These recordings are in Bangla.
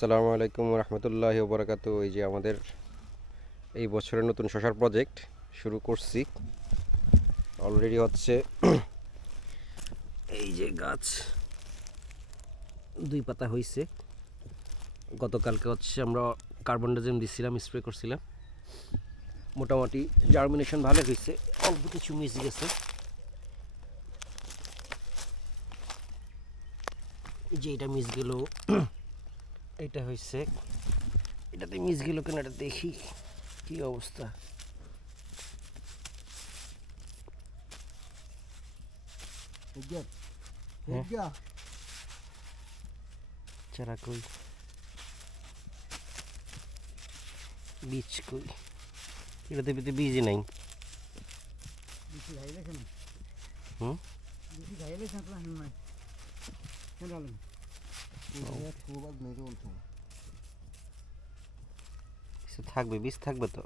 আসসালামু আলাইকুম রহমতুল্লাহি ওয়া বারাকাতুহু। এই যে আমাদের এই বছরের নতুন শশার প্রজেক্ট শুরু করছি। অলরেডি হচ্ছে এই যে গাছ 2 পাতা হয়েছে। গতকালকে হচ্ছে আমরা কার্বনডাজিম দিছিলাম, স্প্রে করছিলাম। মোটামুটি জার্মিনেশন ভালো হয়েছে, অল্প কিছু মিস গেছে। যে এটা মিস গেল, এটা হয়েছে, এটাতে মিস গেল কেন এটা দেখি কি অবস্থা। চারা কই, বীজ কই, এটাতে বীজই নাই। কিছু থাকবে, বীজ থাকবে তো।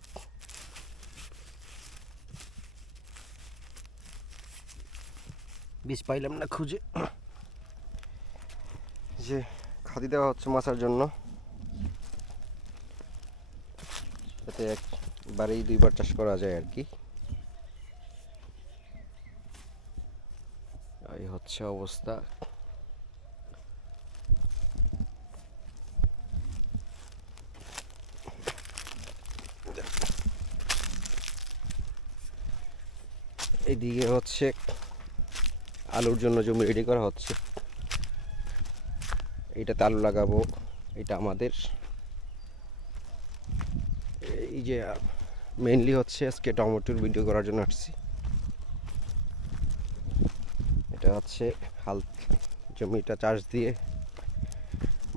বীজ পাইলাম না খুঁজে। যে খাদি দেওয়া হচ্ছে মাছার জন্য, যাতে একবারেই 2বার চাষ করা যায় আর কি। এই হচ্ছে অবস্থা। এইদিকে হচ্ছে আলুর জন্য জমি রেডি করা হচ্ছে। এইটাতে আলু লাগাবো। এটা আমাদের এই যে মেইনলি হচ্ছে আজকে টমেটোর ভিডিও করার জন্য আসছি। এটা হচ্ছে হাল জমিটা চাষ দিয়ে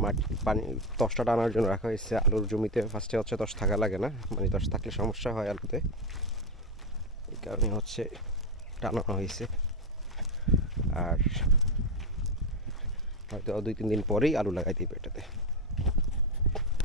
মাটি পানি তসটা টানার জন্য রাখা হয়েছে। আলুর জমিতে ফার্স্টে হচ্ছে তস থাকা লাগে না, মানে তস থাকলে সমস্যা হয় আলুতে, এই কারণে হচ্ছে টানানো হয়েছে। আর হয়তো 2-3 দিন পরেই আলু লাগাই দিবে এটাতে।